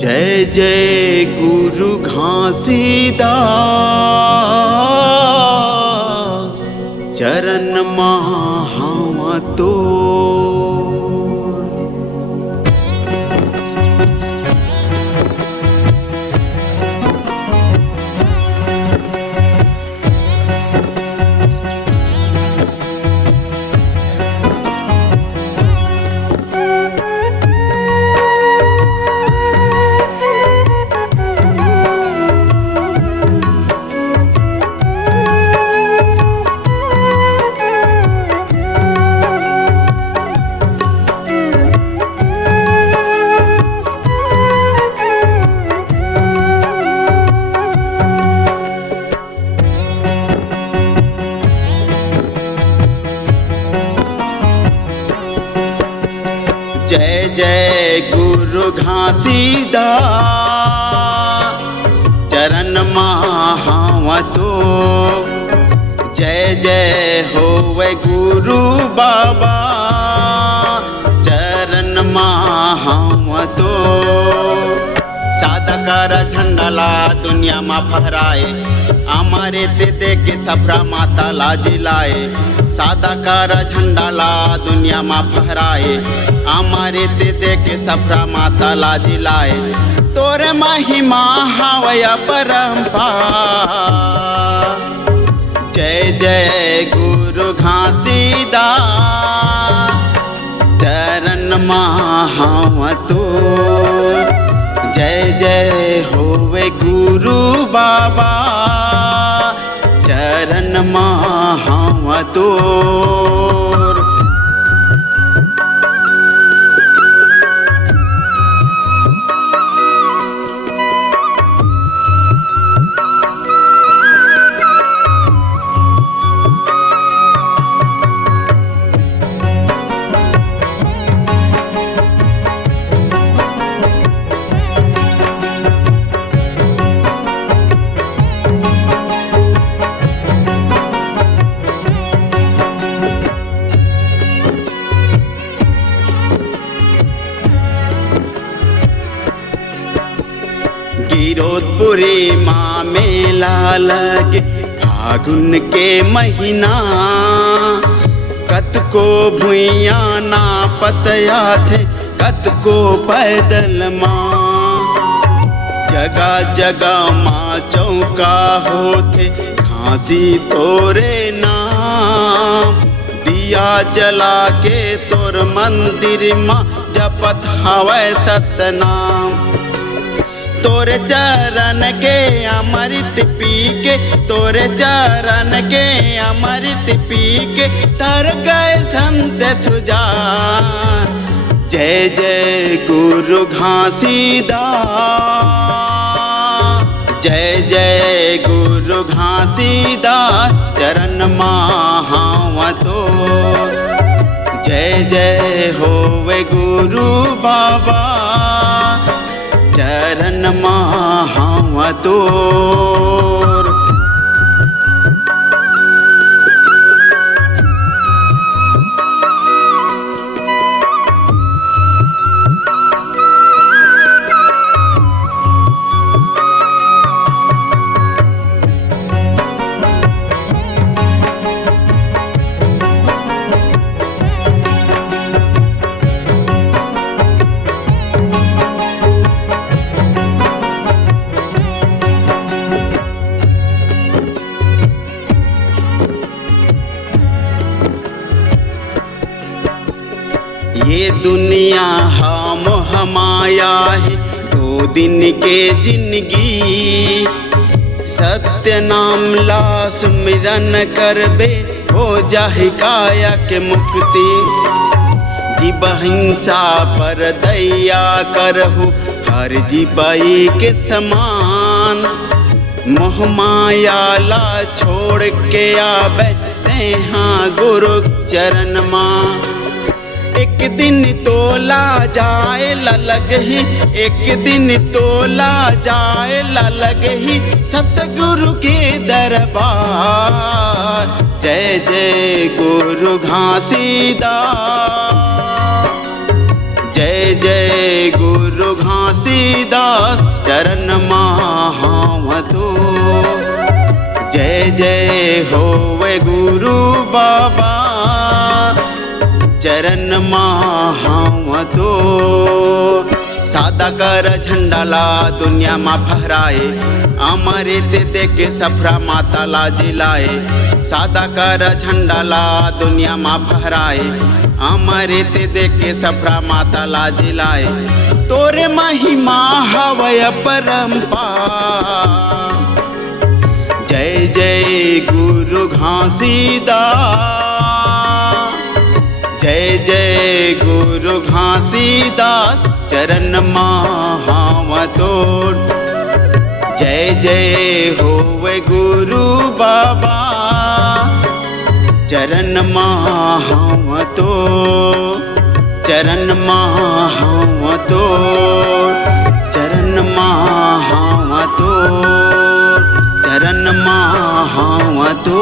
जय जय गुरु घासीदास चरण महावा तो। जय जय गुरु घासीदास चरण महावा तो। जय जय होवे गुरु बाबा चरण महावा तो। साधकार झंडाला दुनिया में फहराए हमारे दे के सफरा माता लाजी लाए। साधकार झंडाला दुनिया में फहराए हमारे दे के सफरा माता लाजी लाए। तोरे महिमा हवया परम्पार। जय जय गुरु घासीदास चरण महावा तो। जय जय होवे गुरु बाबा चरण महावा तो। गिरोधपुरी माँ मेला लगे फागुन के महीना। कत को भुइया ना पतया थे कत को पैदल माँ। जगह जगह माँ चौका होते घासी तोरे नाम। दिया जला के तोर मंदिर माँ जपत हवै सतनाम। तोरे चरण के अमृत पी के तोरे चरण के अमृत पी के तर गए संत सुजान। जय जय गुरु घासीदास जय जय गुरु घासीदास चरण महावा तो। जय जय होवे गुरु बाबा चरण महावा तो। ये दुनिया हम माया है 2 दिन के जिंदगी। सत्य नाम ला सुमिरन करबे हो जाहि काया के मुक्ति। जीव हिंसा पर दया करहु हर जीवाई के समान। मोह माया ला छोड़ के आवे तेहाँ गुरु चरण माँ। एक दिन तोला जाए लग ही एक दिन तोला जाए लग ही सतगुरु के दरबार। जय जय गुरु घासीदास जय जय गुरु घासीदास चरण महावतो। जय जय होवे गुरु बाबा चरण महावतो। सादा कर झंडा ला दुनिया मा फहराए, अमृत दे के सफरा माता ला जिलाए। सादा कर झंडा ला दुनिया मा फहराए, अमृत दे के सफरा माता ला जिलाए। तोरे महिमा हवय परंपार, जय जय गुरु घासीदास। जय जय गुरु घासीदास चरण महावतो। जय जय होवे गुरु बाबा चरण महावतो। चरण महावतो, चरण महावतो, चरण महावतो।